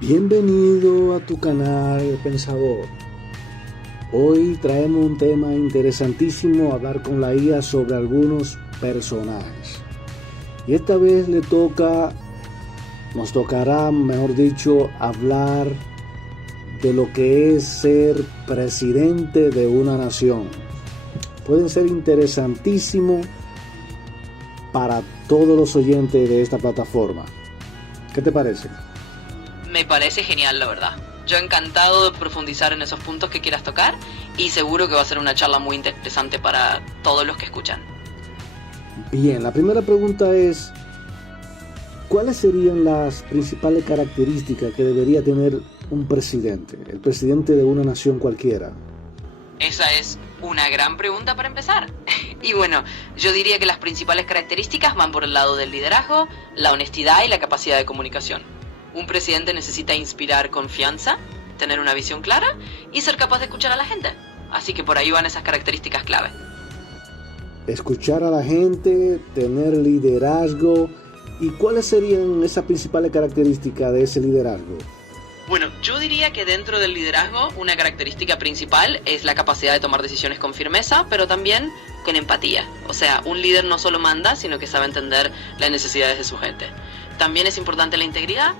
Bienvenido a tu canal El Pensador. Hoy traemos un tema interesantísimo, hablar con la IA sobre algunos personajes. Y esta vez nos tocará, mejor dicho, hablar de lo que es ser presidente de una nación. Pueden ser interesantísimos para todos los oyentes de esta plataforma. ¿Qué te parece? Me parece genial, la verdad. Yo encantado de profundizar en esos puntos que quieras tocar y seguro que va a ser una charla muy interesante para todos los que escuchan. Bien, la primera pregunta es, ¿cuáles serían las principales características que debería tener un presidente, el presidente de una nación cualquiera? Esa es una gran pregunta para empezar. Y bueno, yo diría que las principales características van por el lado del liderazgo, la honestidad y la capacidad de comunicación. Un presidente necesita inspirar confianza, tener una visión clara y ser capaz de escuchar a la gente. Así que por ahí van esas características clave. Escuchar a la gente, tener liderazgo. ¿Y cuáles serían esas principales características de ese liderazgo? Bueno, yo diría que dentro del liderazgo una característica principal es la capacidad de tomar decisiones con firmeza, pero también con empatía. O sea, un líder no solo manda, sino que sabe entender las necesidades de su gente. También es importante la integridad,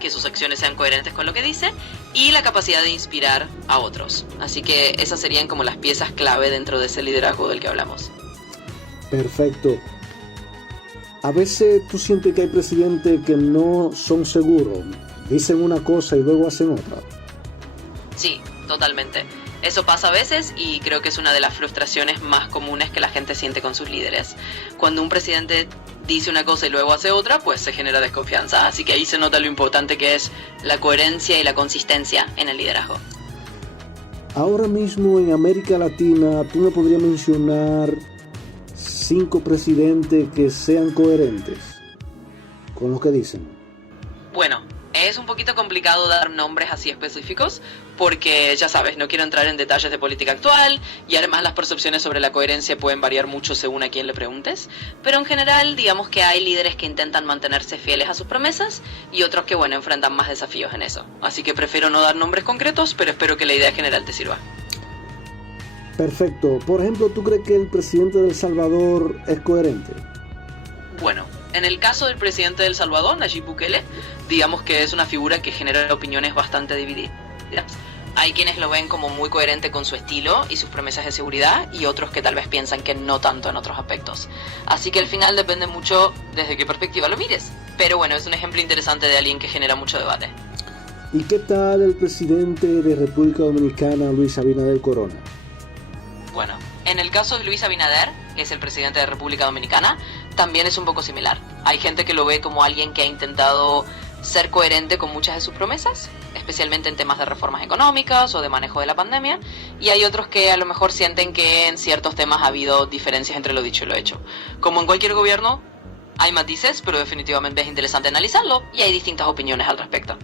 que sus acciones sean coherentes con lo que dice, y la capacidad de inspirar a otros. Así que esas serían como las piezas clave dentro de ese liderazgo del que hablamos. Perfecto. A veces tú sientes que hay presidentes que no son seguros, dicen una cosa y luego hacen otra. Sí, totalmente. Eso pasa a veces y creo que es una de las frustraciones más comunes que la gente siente con sus líderes. Cuando un presidente dice una cosa y luego hace otra, pues se genera desconfianza. Así que ahí se nota lo importante que es la coherencia y la consistencia en el liderazgo. Ahora mismo en América Latina, ¿tú me podrías mencionar 5 presidentes que sean coherentes con lo que dicen? Bueno, es un poquito complicado dar nombres así específicos porque, ya sabes, no quiero entrar en detalles de política actual y además las percepciones sobre la coherencia pueden variar mucho según a quién le preguntes, pero en general digamos que hay líderes que intentan mantenerse fieles a sus promesas y otros que, bueno, enfrentan más desafíos en eso. Así que prefiero no dar nombres concretos, pero espero que la idea general te sirva. Perfecto. Por ejemplo, ¿tú crees que el presidente de El Salvador es coherente? Bueno, en el caso del presidente de El Salvador, Nayib Bukele, digamos que es una figura que genera opiniones bastante divididas. Hay quienes lo ven como muy coherente con su estilo y sus promesas de seguridad y otros que tal vez piensan que no tanto en otros aspectos. Así que al final depende mucho desde qué perspectiva lo mires. Pero bueno, es un ejemplo interesante de alguien que genera mucho debate. ¿Y qué tal el presidente de República Dominicana, Luis Abinader Corona? Bueno, en el caso de Luis Abinader, que es el presidente de República Dominicana, también es un poco similar. Hay gente que lo ve como alguien que ha intentado ser coherente con muchas de sus promesas, especialmente en temas de reformas económicas o de manejo de la pandemia, y hay otros que a lo mejor sienten que en ciertos temas ha habido diferencias entre lo dicho y lo hecho. Como en cualquier gobierno, hay matices, pero definitivamente es interesante analizarlo y hay distintas opiniones al respecto.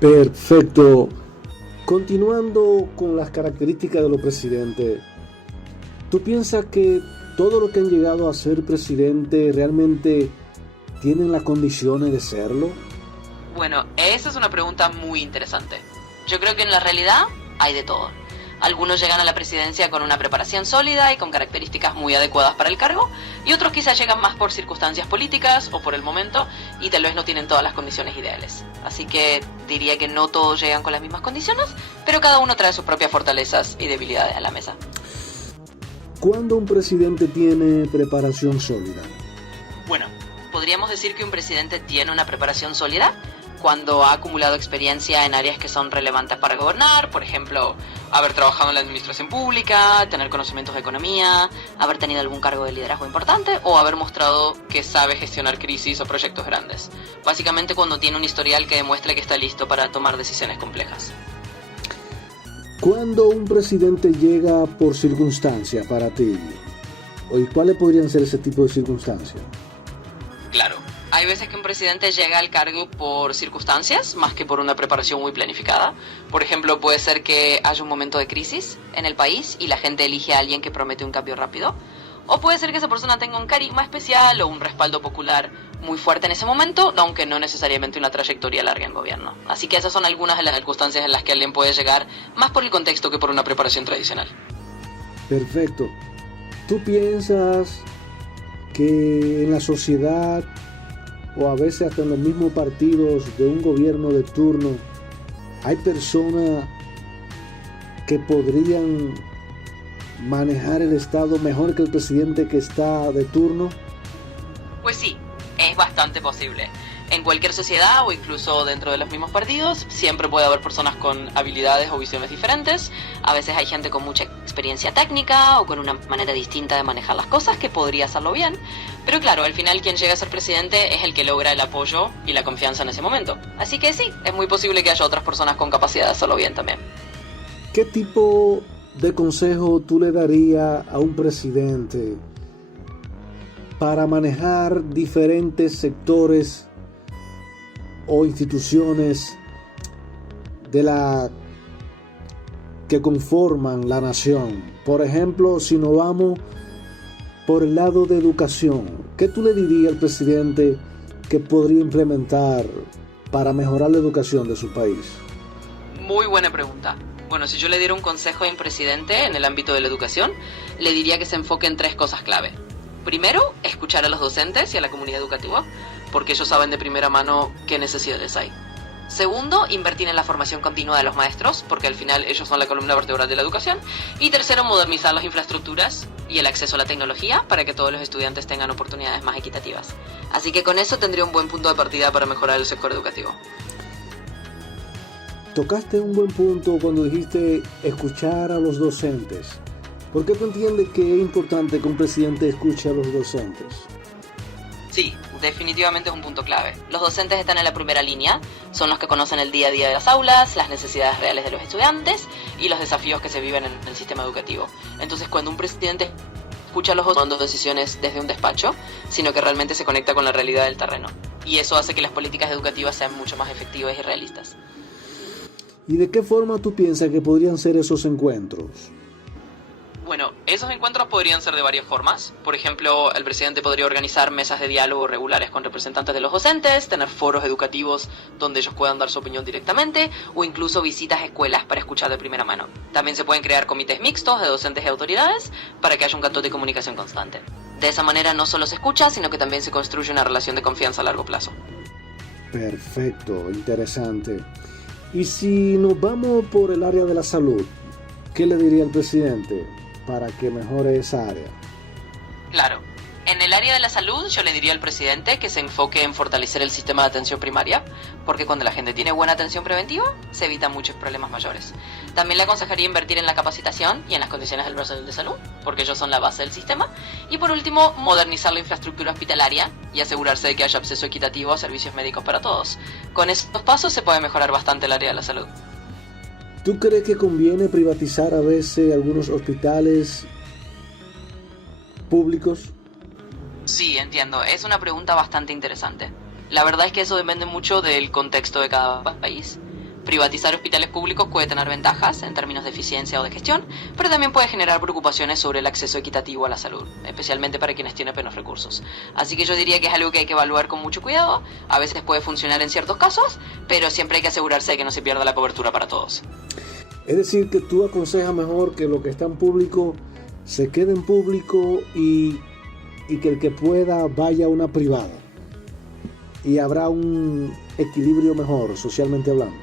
Perfecto. Continuando con las características de los presidentes, ¿tú piensas que todos los que han llegado a ser presidente realmente tienen las condiciones de serlo? Bueno, esa es una pregunta muy interesante. Yo creo que en la realidad hay de todo. Algunos llegan a la presidencia con una preparación sólida y con características muy adecuadas para el cargo, y otros quizás llegan más por circunstancias políticas o por el momento y tal vez no tienen todas las condiciones ideales. Así que diría que no todos llegan con las mismas condiciones, pero cada uno trae sus propias fortalezas y debilidades a la mesa. ¿Cuándo un presidente tiene preparación sólida? Bueno, podríamos decir que un presidente tiene una preparación sólida cuando ha acumulado experiencia en áreas que son relevantes para gobernar, por ejemplo, haber trabajado en la administración pública, tener conocimientos de economía, haber tenido algún cargo de liderazgo importante o haber mostrado que sabe gestionar crisis o proyectos grandes. Básicamente cuando tiene un historial que demuestre que está listo para tomar decisiones complejas. ¿Cuándo un presidente llega por circunstancia para ti? ¿Y cuáles podrían ser ese tipo de circunstancias? Claro, hay veces que un presidente llega al cargo por circunstancias más que por una preparación muy planificada. Por ejemplo, puede ser que haya un momento de crisis en el país y la gente elige a alguien que promete un cambio rápido. O puede ser que esa persona tenga un carisma especial o un respaldo popular muy fuerte en ese momento, aunque no necesariamente una trayectoria larga en gobierno. Así que esas son algunas de las circunstancias en las que alguien puede llegar, más por el contexto que por una preparación tradicional. Perfecto. ¿Tú piensas que en la sociedad o a veces hasta en los mismos partidos de un gobierno de turno hay personas que podrían manejar el Estado mejor que el presidente que está de turno? Pues sí, es bastante posible. En cualquier sociedad o incluso dentro de los mismos partidos siempre puede haber personas con habilidades o visiones diferentes. A veces hay gente con mucha experiencia técnica o con una manera distinta de manejar las cosas que podría hacerlo bien. Pero claro, al final quien llega a ser presidente es el que logra el apoyo y la confianza en ese momento. Así que sí, es muy posible que haya otras personas con capacidad de hacerlo bien también. ¿Qué tipo de consejo tú le darías a un presidente para manejar diferentes sectores o instituciones de la que conforman la nación? Por ejemplo, si nos vamos por el lado de educación, ¿qué tú le dirías al presidente que podría implementar para mejorar la educación de su país? Muy buena pregunta. Bueno, si yo le diera un consejo a un presidente en el ámbito de la educación, le diría que se enfoque en 3 cosas clave. Primero, escuchar a los docentes y a la comunidad educativa, porque ellos saben de primera mano qué necesidades hay. Segundo, invertir en la formación continua de los maestros, porque al final ellos son la columna vertebral de la educación. Y tercero, modernizar las infraestructuras y el acceso a la tecnología para que todos los estudiantes tengan oportunidades más equitativas. Así que con eso tendría un buen punto de partida para mejorar el sector educativo. Tocaste un buen punto cuando dijiste escuchar a los docentes. ¿Por qué tú entiendes que es importante que un presidente escuche a los docentes? Sí, definitivamente es un punto clave. Los docentes están en la primera línea, son los que conocen el día a día de las aulas, las necesidades reales de los estudiantes y los desafíos que se viven en el sistema educativo. Entonces, cuando un presidente escucha a los docentes, no toma decisiones desde un despacho, sino que realmente se conecta con la realidad del terreno. Y eso hace que las políticas educativas sean mucho más efectivas y realistas. ¿Y de qué forma tú piensas que podrían ser esos encuentros? Bueno, esos encuentros podrían ser de varias formas. Por ejemplo, el presidente podría organizar mesas de diálogo regulares con representantes de los docentes, tener foros educativos donde ellos puedan dar su opinión directamente, o incluso visitas a escuelas para escuchar de primera mano. También se pueden crear comités mixtos de docentes y autoridades para que haya un canal de comunicación constante. De esa manera no solo se escucha, sino que también se construye una relación de confianza a largo plazo. Perfecto, interesante. Y si nos vamos por el área de la salud, ¿qué le diría al presidente para que mejore esa área? Claro. En el área de la salud, yo le diría al presidente que se enfoque en fortalecer el sistema de atención primaria, porque cuando la gente tiene buena atención preventiva, se evitan muchos problemas mayores. También le aconsejaría invertir en la capacitación y en las condiciones del personal de salud, porque ellos son la base del sistema. Y por último, modernizar la infraestructura hospitalaria y asegurarse de que haya acceso equitativo a servicios médicos para todos. Con estos pasos se puede mejorar bastante el área de la salud. ¿Tú crees que conviene privatizar a veces algunos hospitales públicos? Sí, entiendo. Es una pregunta bastante interesante. La verdad es que eso depende mucho del contexto de cada país. Privatizar hospitales públicos puede tener ventajas en términos de eficiencia o de gestión, pero también puede generar preocupaciones sobre el acceso equitativo a la salud, especialmente para quienes tienen menos recursos. Así que yo diría que es algo que hay que evaluar con mucho cuidado. A veces puede funcionar en ciertos casos, pero siempre hay que asegurarse de que no se pierda la cobertura para todos. Es decir, que tú aconsejas mejor que lo que está en público se quede en público y que el que pueda vaya a una privada. Y habrá un equilibrio mejor, socialmente hablando.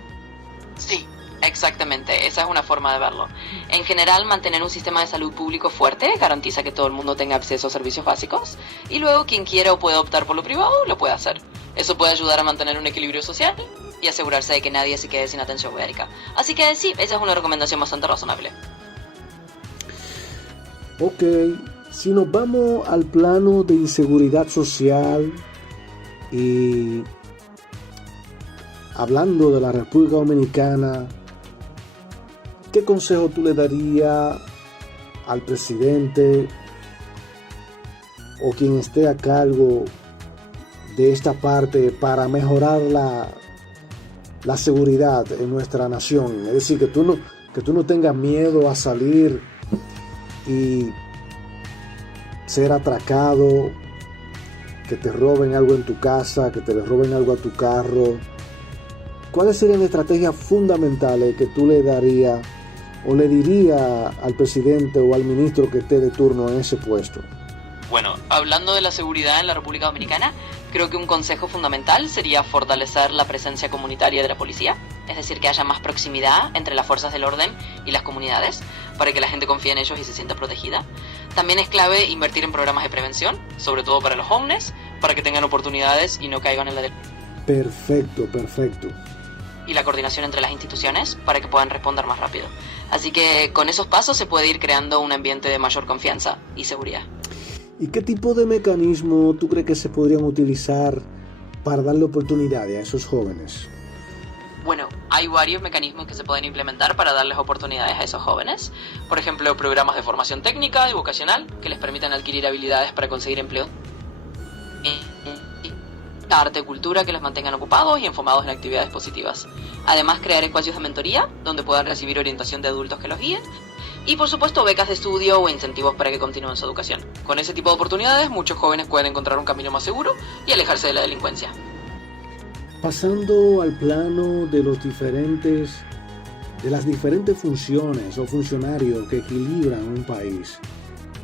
Sí, exactamente. Esa es una forma de verlo. En general, mantener un sistema de salud público fuerte garantiza que todo el mundo tenga acceso a servicios básicos y luego quien quiera o pueda optar por lo privado, lo puede hacer. Eso puede ayudar a mantener un equilibrio social y asegurarse de que nadie se quede sin atención médica. Así que sí, esa es una recomendación bastante razonable. Ok, si nos vamos al plano de inseguridad social y hablando de la República Dominicana, ¿qué consejo tú le darías al presidente o quien esté a cargo de esta parte para mejorar la seguridad en nuestra nación? Es decir, que tú no tengas miedo a salir y ser atracado, que te roben algo en tu casa, que te le roben algo a tu carro, ¿cuáles serían las estrategias fundamentales que tú le darías o le dirías al presidente o al ministro que esté de turno en ese puesto? Bueno, hablando de la seguridad en la República Dominicana, creo que un consejo fundamental sería fortalecer la presencia comunitaria de la policía, es decir, que haya más proximidad entre las fuerzas del orden y las comunidades, para que la gente confíe en ellos y se sienta protegida. También es clave invertir en programas de prevención, sobre todo para los jóvenes, para que tengan oportunidades y no caigan en la Perfecto. y la coordinación entre las instituciones para que puedan responder más rápido. Así que con esos pasos se puede ir creando un ambiente de mayor confianza y seguridad. ¿Y qué tipo de mecanismo tú crees que se podrían utilizar para darle oportunidades a esos jóvenes? Bueno, hay varios mecanismos que se pueden implementar para darles oportunidades a esos jóvenes. Por ejemplo, programas de formación técnica y vocacional que les permitan adquirir habilidades para conseguir empleo. Arte y cultura que los mantengan ocupados y enfocados en actividades positivas. Además, crear espacios de mentoría donde puedan recibir orientación de adultos que los guíen. Y por supuesto, becas de estudio o incentivos para que continúen su educación. Con ese tipo de oportunidades, muchos jóvenes pueden encontrar un camino más seguro y alejarse de la delincuencia. Pasando al plano de las diferentes funciones o funcionarios que equilibran un país,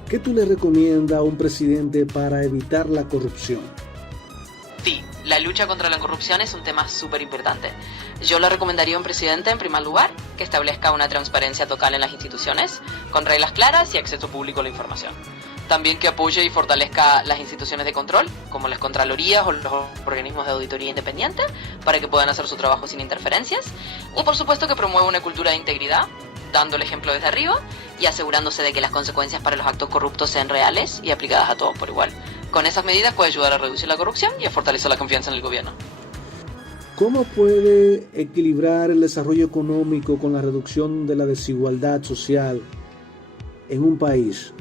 ¿qué tú le recomiendas a un presidente para evitar la corrupción? Sí, la lucha contra la corrupción es un tema súper importante. Yo le recomendaría a un presidente, en primer lugar, que establezca una transparencia total en las instituciones, con reglas claras y acceso público a la información. También que apoye y fortalezca las instituciones de control, como las contralorías o los organismos de auditoría independiente, para que puedan hacer su trabajo sin interferencias. Y por supuesto que promueva una cultura de integridad, dando el ejemplo desde arriba y asegurándose de que las consecuencias para los actos corruptos sean reales y aplicadas a todos por igual. Con esas medidas puede ayudar a reducir la corrupción y a fortalecer la confianza en el gobierno. ¿Cómo puede equilibrar el desarrollo económico con la reducción de la desigualdad social en un país?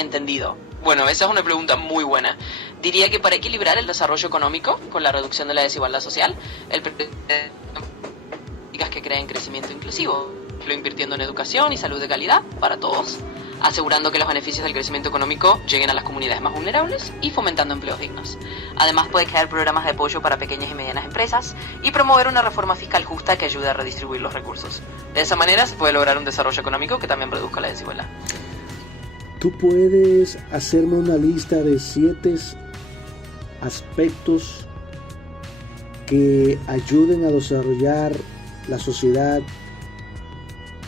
Entendido. Bueno, esa es una pregunta muy buena. Diría que para equilibrar el desarrollo económico con la reducción de la desigualdad social, el políticas que creen crecimiento inclusivo, lo invirtiendo en educación y salud de calidad para todos, asegurando que los beneficios del crecimiento económico lleguen a las comunidades más vulnerables y fomentando empleos dignos. Además, puede crear programas de apoyo para pequeñas y medianas empresas y promover una reforma fiscal justa que ayude a redistribuir los recursos. De esa manera se puede lograr un desarrollo económico que también reduzca la desigualdad. ¿Tú puedes hacerme una lista de 7 aspectos que ayuden a desarrollar la sociedad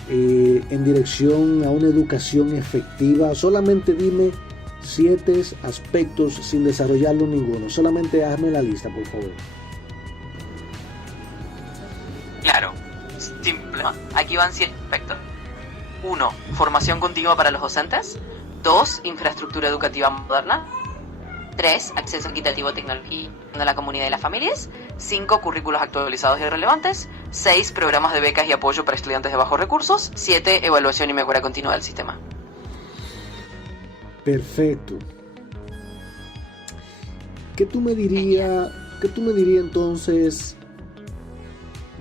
en dirección a una educación efectiva? Solamente dime 7 aspectos sin desarrollarlo ninguno. Solamente hazme la lista, por favor. Claro, simple. Aquí van 7 aspectos. 1. Formación continua para los docentes. 2. Infraestructura educativa moderna. 3. Acceso equitativo a tecnología de la comunidad y las familias. 5. Currículos actualizados y relevantes. 6. Programas de becas y apoyo para estudiantes de bajos recursos. 7. Evaluación y mejora continua del sistema. Perfecto. ¿Qué tú me dirías entonces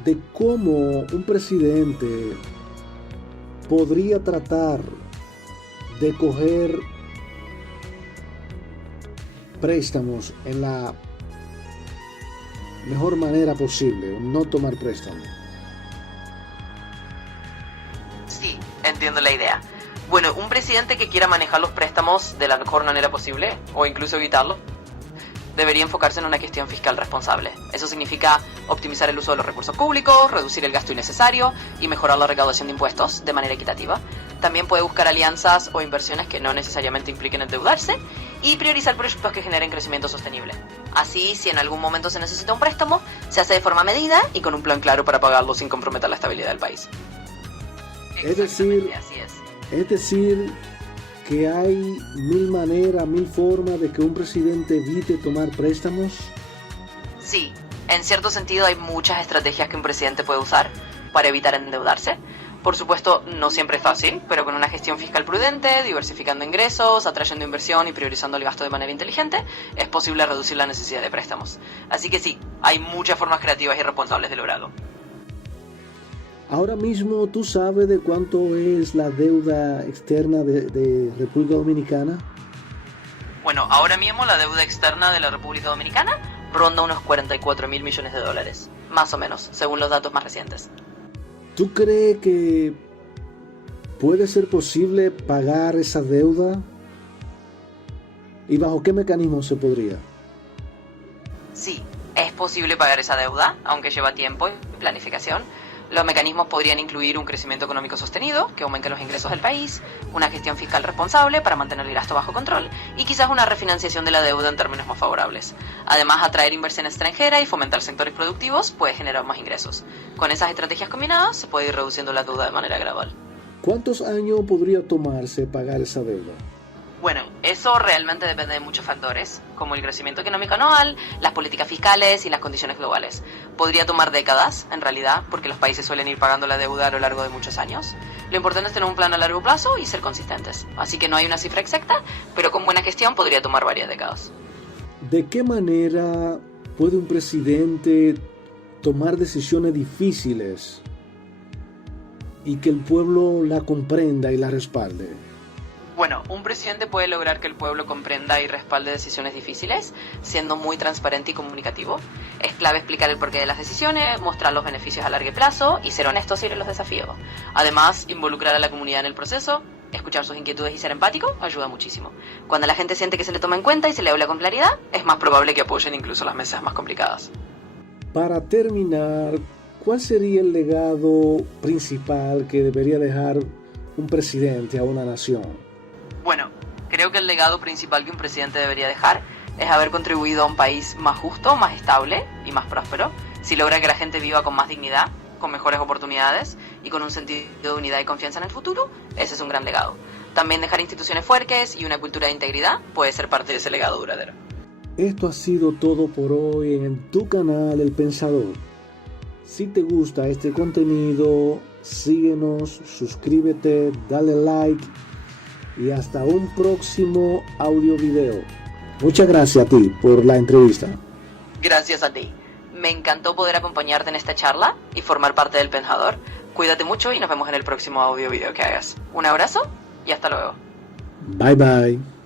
de cómo un presidente podría tratar de coger préstamos en la mejor manera posible, no tomar préstamos? Sí, entiendo la idea. Bueno, un presidente que quiera manejar los préstamos de la mejor manera posible, o incluso evitarlo, debería enfocarse en una gestión fiscal responsable. Eso significa optimizar el uso de los recursos públicos, reducir el gasto innecesario y mejorar la recaudación de impuestos de manera equitativa. También puede buscar alianzas o inversiones que no necesariamente impliquen endeudarse y priorizar proyectos que generen crecimiento sostenible. Así, si en algún momento se necesita un préstamo, se hace de forma medida y con un plan claro para pagarlo sin comprometer la estabilidad del país. Es decir, así es. Es decir, que hay 1000 maneras, 1000 formas de que un presidente evite tomar préstamos. Sí, en cierto sentido hay muchas estrategias que un presidente puede usar para evitar endeudarse. Por supuesto, no siempre es fácil, pero con una gestión fiscal prudente, diversificando ingresos, atrayendo inversión y priorizando el gasto de manera inteligente, es posible reducir la necesidad de préstamos. Así que sí, hay muchas formas creativas y responsables de lograrlo. Ahora mismo, ¿tú sabes de cuánto es la deuda externa de República Dominicana? Bueno, ahora mismo la deuda externa de la República Dominicana ronda unos 44.000 millones de dólares, más o menos, según los datos más recientes. ¿Tú crees que puede ser posible pagar esa deuda? ¿Y bajo qué mecanismo se podría? Sí, es posible pagar esa deuda, aunque lleva tiempo y planificación. Los mecanismos podrían incluir un crecimiento económico sostenido, que aumente los ingresos del país, una gestión fiscal responsable para mantener el gasto bajo control y quizás una refinanciación de la deuda en términos más favorables. Además, atraer inversión extranjera y fomentar sectores productivos puede generar más ingresos. Con esas estrategias combinadas, se puede ir reduciendo la deuda de manera gradual. ¿Cuántos años podría tomarse pagar esa deuda? Bueno, eso realmente depende de muchos factores, como el crecimiento económico anual, las políticas fiscales y las condiciones globales. Podría tomar décadas, en realidad, porque los países suelen ir pagando la deuda a lo largo de muchos años. Lo importante es tener un plan a largo plazo y ser consistentes. Así que no hay una cifra exacta, pero con buena gestión podría tomar varias décadas. ¿De qué manera puede un presidente tomar decisiones difíciles y que el pueblo la comprenda y la respalde? Bueno, un presidente puede lograr que el pueblo comprenda y respalde decisiones difíciles, siendo muy transparente y comunicativo. Es clave explicar el porqué de las decisiones, mostrar los beneficios a largo plazo y ser honesto sobre los desafíos. Además, involucrar a la comunidad en el proceso, escuchar sus inquietudes y ser empático ayuda muchísimo. Cuando la gente siente que se le toma en cuenta y se le habla con claridad, es más probable que apoyen incluso las mesas más complicadas. Para terminar, ¿cuál sería el legado principal que debería dejar un presidente a una nación? Bueno, creo que el legado principal que un presidente debería dejar es haber contribuido a un país más justo, más estable y más próspero. Si logra que la gente viva con más dignidad, con mejores oportunidades y con un sentido de unidad y confianza en el futuro, ese es un gran legado. También dejar instituciones fuertes y una cultura de integridad puede ser parte de ese legado duradero. Esto ha sido todo por hoy en tu canal El Pensador. Si te gusta este contenido, síguenos, suscríbete, dale like y hasta un próximo audio video. Muchas gracias a ti por la entrevista. Gracias a ti. Me encantó poder acompañarte en esta charla y formar parte del Pensador. Cuídate mucho y nos vemos en el próximo audio video que hagas. Un abrazo y hasta luego. Bye bye.